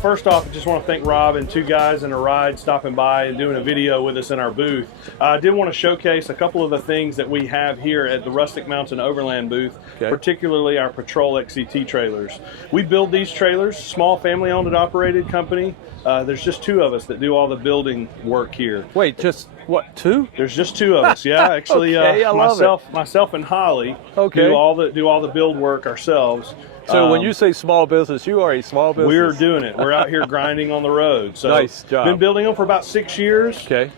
first off, I just want to thank Rob and two guys in a ride stopping by and doing a video with us in our booth. I did want to showcase a couple of the things that we have here at the Rustic Mountain Overland booth, particularly our Patrol XCT trailers. We build these trailers, small family-owned and operated company. There's just two of us that do all the building work here. Wait, just what, two? There's just two of us, yeah. Actually, myself and Holly do all the build work ourselves. So when you say small business, you are a small business. We're doing it. We're out here grinding on the road. So nice job. Been building them for about 6 years. Okay.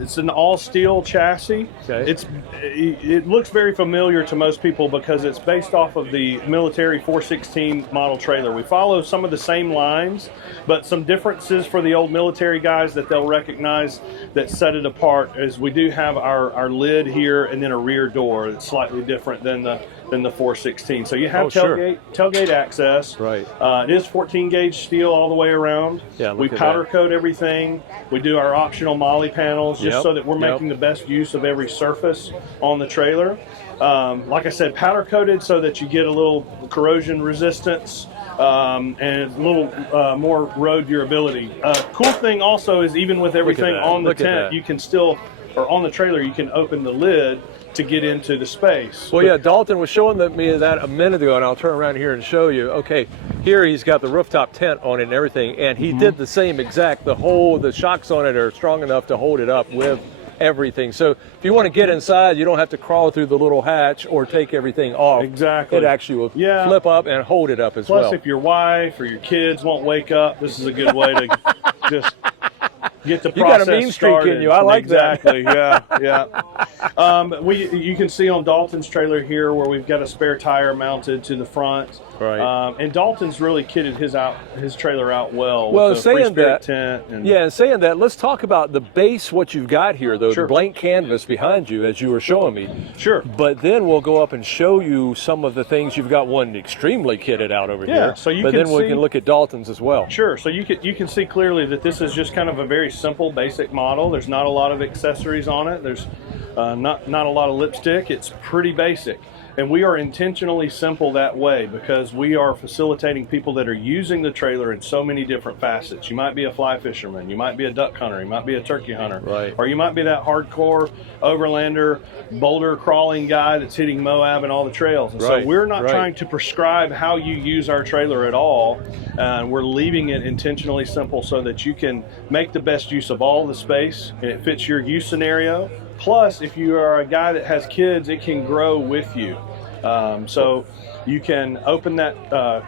It's an all steel chassis. Okay. It looks very familiar to most people because it's based off of the military 416 model trailer. We follow some of the same lines, but some differences for the old military guys that they'll recognize that set it apart is we do have our lid here and then a rear door that's slightly different than the 416. So you have tailgate access. Right. It is 14 gauge steel all the way around. Yeah, we powder coat everything. We do our optional MOLLE panels just so that we're making the best use of every surface on the trailer. Like I said, powder coated so that you get a little corrosion resistance and a little more road durability. Cool thing also is even with everything on the tent, you can still, or on the trailer, you can open the lid to get into the space. Well, yeah, Dalton was showing me that a minute ago, and I'll turn around here and show you. Okay, here he's got the rooftop tent on it and everything, and he did the same exact. The shocks on it are strong enough to hold it up with everything. So if you want to get inside, you don't have to crawl through the little hatch or take everything off. Exactly. It actually will flip up and hold it up as well. Plus, if your wife or your kids won't wake up, this is a good way to just get the process started. You got a mean streak in you. I like that. Exactly. You can see on Dalton's trailer here where we've got a spare tire mounted to the front. Right. And Dalton's really kitted his trailer out well. Well, with saying that, tent and saying that, let's talk about the base. What you've got here, though, the blank canvas behind you, as you were showing me. Sure. But then we'll go up and show you some of the things you've got. One extremely kitted out over here. So you but then we can look at Dalton's as well. Sure. So you can see clearly that this is just kind of a very simple, basic model. There's not a lot of accessories on it. There's not a lot of lipstick. It's pretty basic. And we are intentionally simple that way because we are facilitating people that are using the trailer in so many different facets. You might be a fly fisherman, you might be a duck hunter, you might be a turkey hunter, or you might be that hardcore overlander, boulder crawling guy that's hitting Moab and all the trails. And so we're not trying to prescribe how you use our trailer at all. We're leaving it intentionally simple so that you can make the best use of all the space and it fits your use scenario. Plus, if you are a guy that has kids, it can grow with you. So you can open that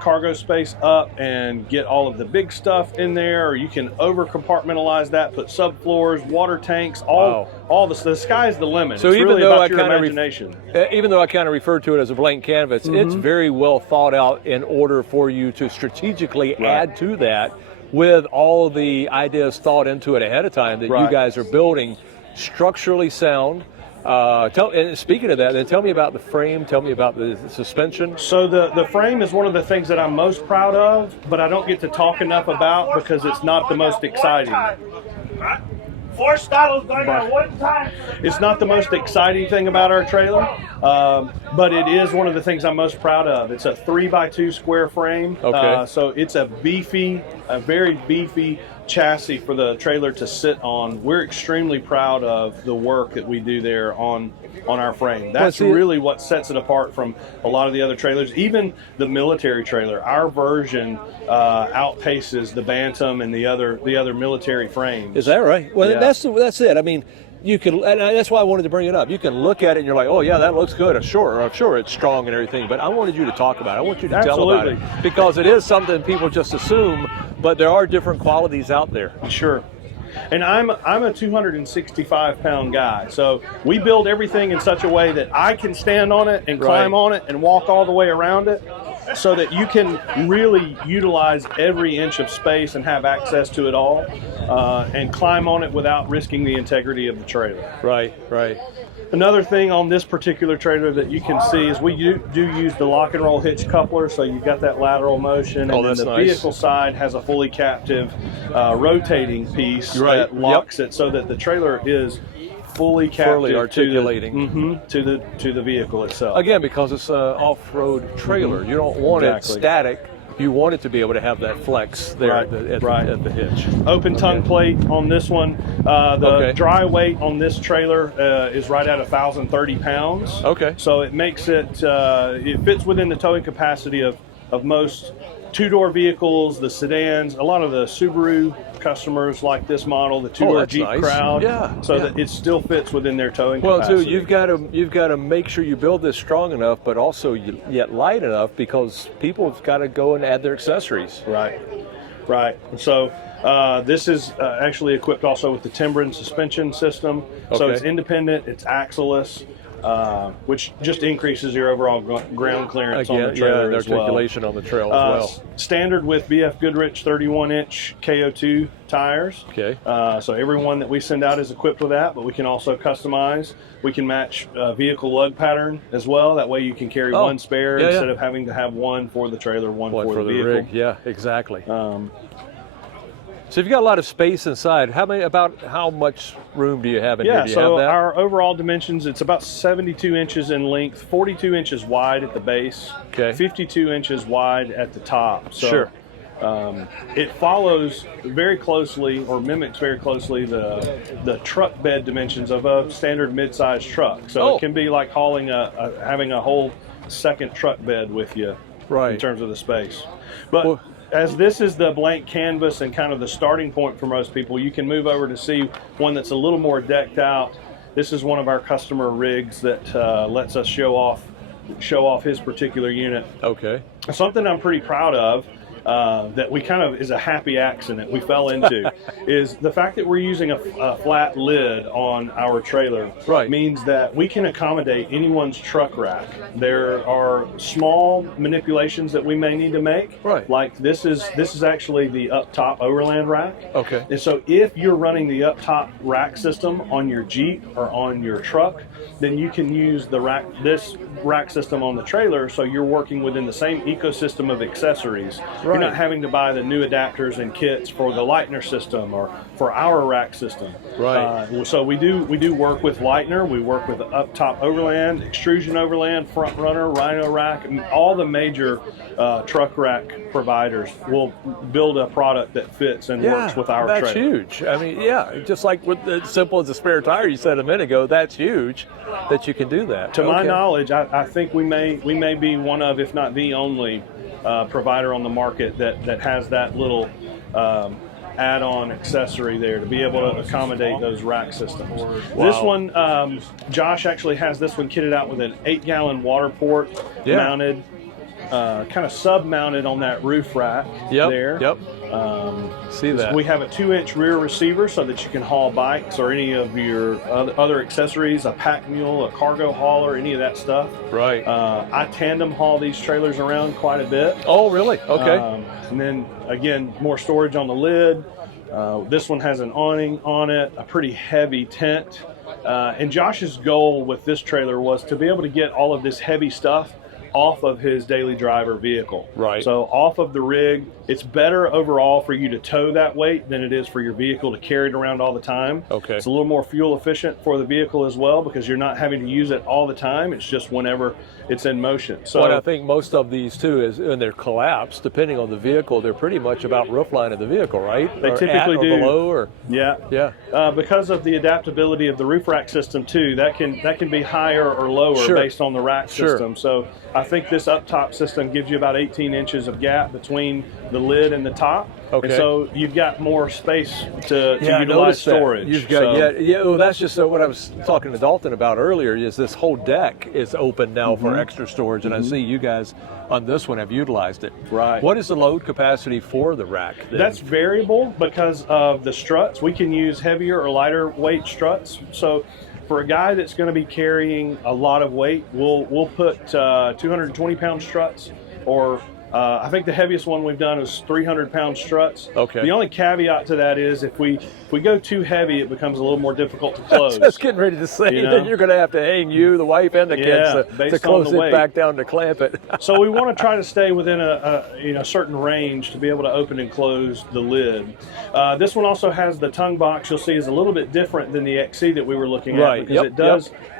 cargo space up and get all of the big stuff in there, or you can over compartmentalize that, put subfloors, water tanks, all the sky's the limit. So it's even really though about your imagination. Even though I kind of referred to it as a blank canvas, it's very well thought out in order for you to strategically add to that with all the ideas thought into it ahead of time that you guys are building. Structurally sound. And speaking of that, then tell me about the frame, tell me about the suspension. So the frame is one of the things that I'm most proud of, but I don't get to talk enough about because it's not the most exciting. It's not the most exciting thing about our trailer, but it is one of the things I'm most proud of. It's a 3x2 square frame, so it's a very beefy chassis for the trailer to sit on. We're extremely proud of the work that we do there on our frame. That's really what sets it apart from a lot of the other trailers. Even the military trailer, our version outpaces the Bantam and the other military frames. Is that right? Well, that's it. I mean, you can, and that's why I wanted to bring it up. You can look at it and you're like, oh yeah, that looks good. Sure, it's strong and everything. But I wanted you to talk about it. I want you to tell about it because it is something people just assume, but there are different qualities out there. Sure. And I'm a 265-pound guy, so we build everything in such a way that I can stand on it and climb on it and walk all the way around it, so that you can really utilize every inch of space and have access to it all, and climb on it without risking the integrity of the trailer. Right. Another thing on this particular trailer that you can see is we do use the lock and roll hitch coupler, so you've got that lateral motion, and then the vehicle side has a fully captive rotating piece that locks it so that the trailer is fully captive, fully articulating to the vehicle itself. Again, because it's an off-road trailer, you don't want it static. you want it to be able to have that flex there at the hitch. Open tongue plate on this one. The dry weight on this trailer is right at 1,030 pounds. Okay. So it makes it, it fits within the towing capacity of most two-door vehicles, the sedans. A lot of the Subaru customers like this model, the two-door Jeep crowd. So that it still fits within their towing capacity. Well, too, you've got to make sure you build this strong enough, but also yet light enough, because people have got to go and add their accessories. Right. So this is actually equipped also with the Timbren suspension system. So it's independent, it's axle-less. Which just increases your overall ground clearance on the trailer as well. Articulation on the trail as well. Standard with BFGoodrich 31-inch KO2 tires. Okay. So every one that we send out is equipped with that, but we can also customize. We can match vehicle lug pattern as well. That way you can carry one spare instead of having to have one for the trailer, one for the vehicle. Rig. Yeah, exactly. So if you've got a lot of space inside, about how much room do you have in here? Do you have that? Our overall dimensions, it's about 72 inches in length, 42 inches wide at the base, 52 inches wide at the top. So it follows very closely, or mimics very closely, the truck bed dimensions of a standard mid-sized truck. So it can be like hauling having a whole second truck bed with you in terms of the space. But as this is the blank canvas and kind of the starting point for most people, you can move over to see one that's a little more decked out. This is one of our customer rigs that lets us show off his particular unit. Okay. Something I'm pretty proud of, that we kind of is a happy accident we fell into, is the fact that we're using a flat lid on our trailer. Means that we can accommodate anyone's truck rack. There are small manipulations that we may need to make. Like this is actually the up top overland rack. And so if you're running the up top rack system on your Jeep or on your truck, then you can use this rack system on the trailer, so you're working within the same ecosystem of accessories. You're not having to buy the new adapters and kits for the Lightner system or for our rack system. So we do work with Lightner. We work with Up Top Overland, Extrusion Overland, Front Runner, Rhino Rack, and all the major truck rack providers will build a product that fits and works with our trailer. That's huge. I mean, just like with as simple as a spare tire you said a minute ago, that's huge that you can do that. To my knowledge, I think we may be one of, if not the only, provider on the market that has that little add-on accessory there to be able to accommodate those rack systems. This one, Josh actually has this one kitted out with an 8-gallon water port mounted, kind of sub-mounted on that roof rack there. See that. We have a 2-inch rear receiver so that you can haul bikes or any of your other accessories, a pack mule, a cargo hauler, any of that stuff. I tandem haul these trailers around quite a bit. Oh, really? Okay. And then, again, more storage on the lid. This one has an awning on it, a pretty heavy tent. And Josh's goal with this trailer was to be able to get all of this heavy stuff off of his daily driver vehicle. So off of the rig. It's better overall for you to tow that weight than it is for your vehicle to carry it around all the time. It's a little more fuel efficient for the vehicle as well, because you're not having to use it all the time. It's just whenever it's in motion. So what I think most of these too is when they're collapsed, depending on the vehicle, they're pretty much about roof line of the vehicle, right? They typically do. Below, or because of the adaptability of the roof rack system too, that can be higher or lower based on the rack system. So I think this up top system gives you about 18 inches of gap between the lid and the top. And so you've got more space to utilize storage. You've got well, that's just what I was talking to Dalton about earlier. Is this whole deck is open now for extra storage, and I see you guys on this one have utilized it. What is the load capacity for the rack then? That's variable because of the struts. We can use heavier or lighter weight struts. So for a guy that's going to be carrying a lot of weight, we'll put 220-pound struts, or I think the heaviest one we've done is 300-pound struts. The only caveat to that is if we go too heavy, it becomes a little more difficult to close. I was getting ready to say that you're going to have to hang the wife, and the kids to close it back down to clamp it. So we want to try to stay within a certain range to be able to open and close the lid. This one also has the tongue box. You'll see is a little bit different than the XC that we were looking at, because it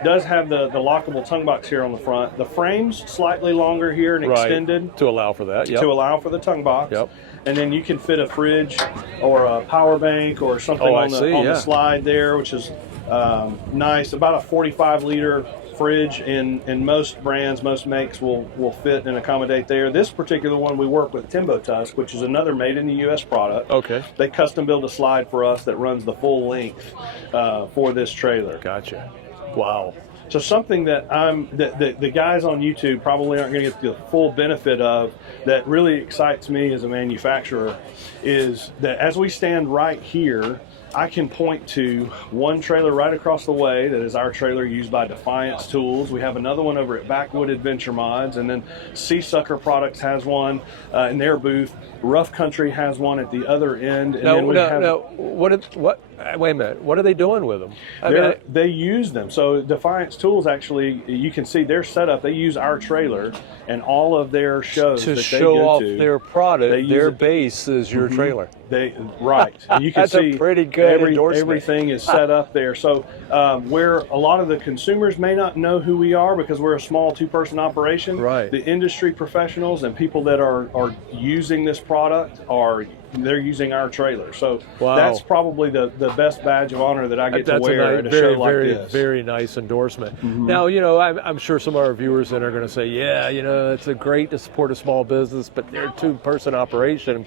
does have the lockable tongue box here on the front. The frame's slightly longer here and extended to allow for for that. To allow for the tongue box. Yep. And then you can fit a fridge or a power bank or something on the slide there, which is nice. About a 45-liter fridge in most brands, most makes will fit and accommodate there. This particular one, we work with Timbo-Tusk, which is another made in the U.S. product. Okay. They custom build a slide for us that runs the full length for this trailer. Gotcha. Wow. So something that the guys on YouTube probably aren't going to get the full benefit of, that really excites me as a manufacturer, is that as we stand right here, I can point to one trailer right across the way that is our trailer used by Defiance Tools. We have another one over at Backwood Adventure Mods, and then Sea Sucker Products has one in their booth. Rough Country has one at the other end. And wait a minute. What are they doing with them? They use them. So Defiance Tools, actually, you can see their setup. They use our trailer and all of their shows to that show they go off to, their product. Their base is your trailer. Right. And you can That's see a pretty good endorsement. Everything is set up there. So where a lot of the consumers may not know who we are because we're a small two-person operation, right, the industry professionals and people that are using this product they're using our trailer. So that's probably the best badge of honor that I get to wear at a show like this. Very nice endorsement. Now, I'm sure some of our viewers then are going to say, it's great to support a small business, but they're a two-person operation.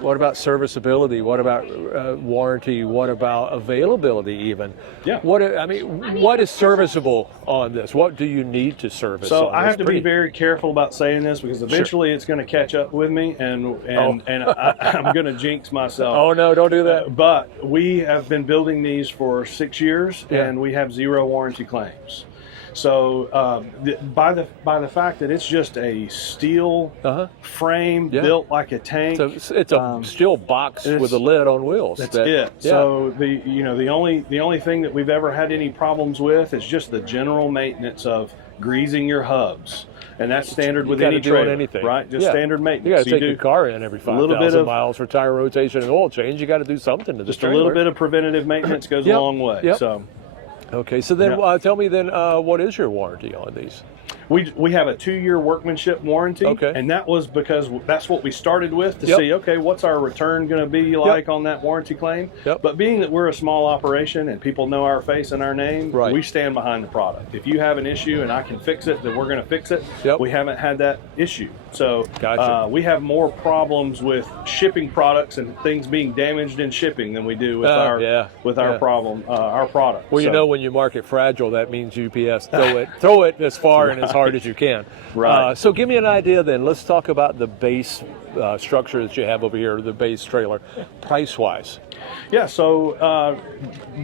What about serviceability? What about warranty? What about availability even? Yeah. What is serviceable on this? What do you need to service? So I have to be very careful about saying this because eventually it's going to catch up with me and I'm going to jinx myself. Oh no, don't do that. But we have been building these for 6 years and we have 0 warranty claims. So by the fact that it's just a steel frame built like a tank, it's a steel box with a lid on wheels. That's it. Yeah. So the only thing that we've ever had any problems with is just the general maintenance of greasing your hubs. And that's standard with any trailer, right? Just standard maintenance. You got to take your car in every 5,000 miles for tire rotation and oil change. You got to do something to the trailer. Just a little bit of preventative maintenance goes a long way. Yep. So. Okay, so then tell me then, what is your warranty on these? We have a 2-year workmanship warranty, and that was because that's what we started with to see, okay, what's our return going to be like on that warranty claim? But being that we're a small operation and people know our face and our name, we stand behind the product. If you have an issue and I can fix it, then we're going to fix it. We haven't had that issue. So we have more problems with shipping products and things being damaged in shipping than we do with our product. Well, when you market fragile, that means UPS throw it as far and as hard as you can. Right. So give me an idea then. Let's talk about the base structure that you have over here, the base trailer, price-wise. Yeah, so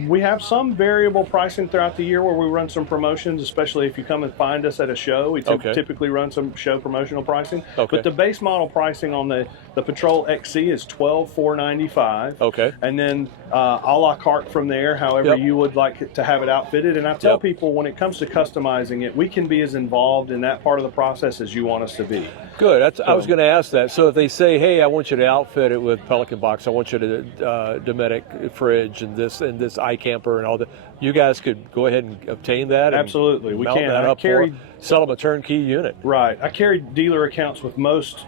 we have some variable pricing throughout the year where we run some promotions, especially if you come and find us at a show. We typically run some show promotional pricing. But the base model pricing on the Patrol XC is $12,495. And then a la carte from there, however you would like to have it outfitted. And I tell people when it comes to customizing it, we can be as involved in that part of the process as you want us to be. Good. I was going to ask that. So if they say, hey, I want you to outfit it with Pelican box, I want you to Dometic fridge and this iCamper and all that, you guys could go ahead and obtain that. Absolutely, we can. That up sell them a turnkey unit. Right. I carry dealer accounts with most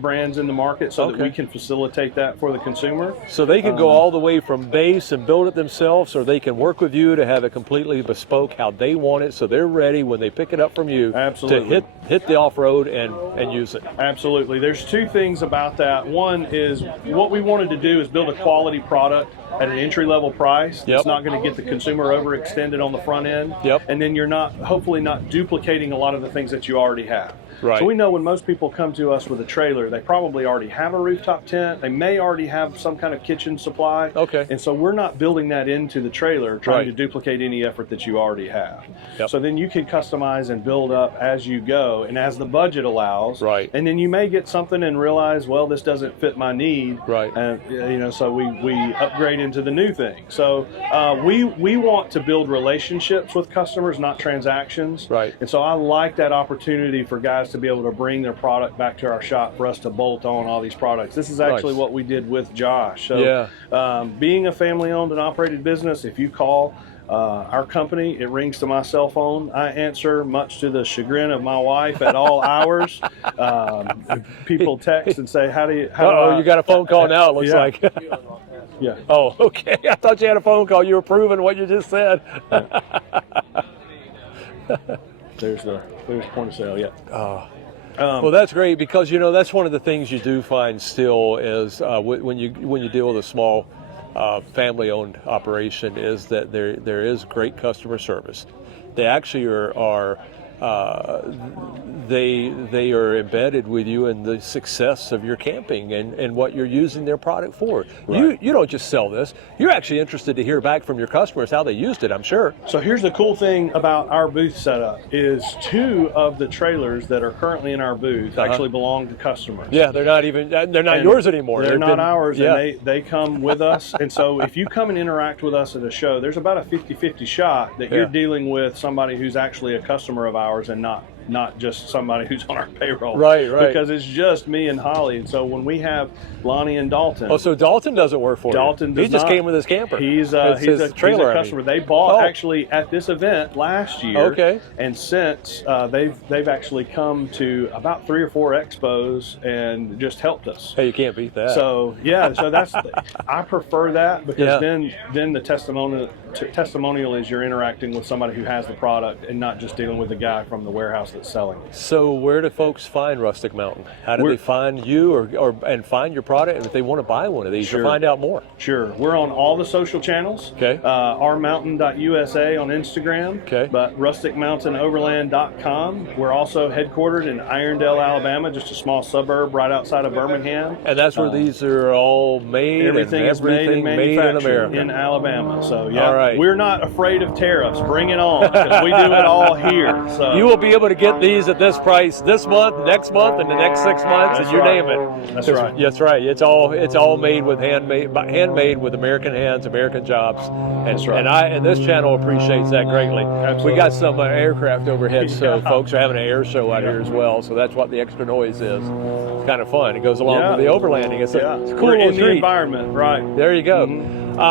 brands in the market so that we can facilitate that for the consumer. So they can go all the way from base and build it themselves, or they can work with you to have it completely bespoke how they want it, so they're ready when they pick it up from you to hit the off-road and use it. Absolutely. There's 2 things about that. One is what we wanted to do is build a quality product at an entry-level price. It's not going to get the consumer overextended on the front end. And then you're hopefully not duplicating a lot of the things that you already have. Right. So we know when most people come to us with a trailer, they probably already have a rooftop tent. They may already have some kind of kitchen supply. And so we're not building that into the trailer, trying to duplicate any effort that you already have. So then you can customize and build up as you go and as the budget allows. And then you may get something and realize, well, this doesn't fit my need. And so we upgrade into the new thing. So we want to build relationships with customers, not transactions. And so I like that opportunity for guys guys to be able to bring their product back to our shop for us to bolt on all these products. This is actually what we did with Josh. So being a family-owned and operated business, if you call our company, it rings to my cell phone. I answer, much to the chagrin of my wife, at all hours. People text and say, how do you got a phone call now, it looks like. Yeah. Oh, okay. I thought you had a phone call. You were proving what you just said. There's point of sale, yeah. Well, that's great, because that's one of the things you do find still is when you deal with a small family-owned operation, is that there is great customer service. They actually are they are embedded with you in the success of your camping and what you're using their product for. Right. You don't just sell this. You're actually interested to hear back from your customers how they used it, I'm sure. So here's the cool thing about our booth setup is 2 of the trailers that are currently in our booth actually belong to customers. Yeah, they're not yours anymore. They're not ours, and they come with us. And so if you come and interact with us at a show, there's about a 50-50 shot that you're dealing with somebody who's actually a customer of ours and not just somebody who's on our payroll. Right. Because it's just me and Holly. And so when we have Lonnie and Dalton. Oh, so Dalton doesn't work for Dalton you. He just came with his camper. He's a customer. They bought actually at this event last year. Okay. And since they've actually come to about 3 or 4 expos and just helped us. Hey, you can't beat that. So so that's I prefer that, because then the testimonial is you're interacting with somebody who has the product and not just dealing with the guy from the warehouse that's selling it. So where do folks find Rustic Mountain? How do they find you and find your product, and if they want to buy one of these or find out more? Sure. We're on all the social channels. Okay. ourmountain.usa on Instagram. Okay. But rusticmountainoverland.com. We're also headquartered in Irondale, Alabama, just a small suburb right outside of Birmingham. And that's where these are all made. Everything is made and manufactured in Alabama. So all right. We're not afraid of tariffs. Bring it on, because we do it all here. So you will be able to get these at this price this month, next month, and the next 6 months, and you name it. That's right. That's right. It's all made with handmade with American hands, American jobs. And and this channel appreciates that greatly. Absolutely. We got some aircraft overhead, so folks are having an air show out here as well. So that's what the extra noise is. It's kind of fun. It goes along with the overlanding. It's a cool We're little in treat. the environment, right? There you go.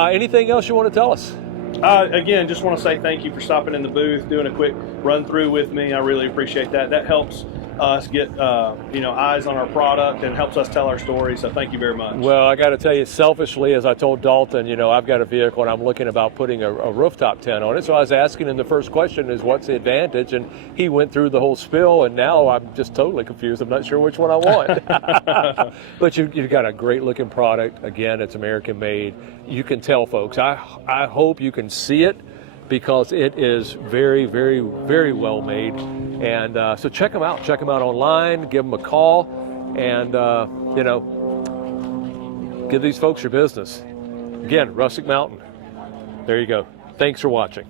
Anything else you want to tell us? Again, just want to say thank you for stopping in the booth, doing a quick run through with me. I really appreciate that. That helps us get eyes on our product and helps us tell our story. So thank you very much. Well, I got to tell you, selfishly, as I told Dalton, I've got a vehicle and I'm looking about putting a rooftop tent on it. So I was asking him the first question is, what's the advantage? And he went through the whole spiel, and now I'm just totally confused. I'm not sure which one I want. But you've got a great looking product. Again, it's American made. You can tell, folks. I hope you can see it, because it is very, very, very well made. And so check them out. Check them out online. Give them a call, and give these folks your business. Again, Rustic Mountain. There you go. Thanks for watching.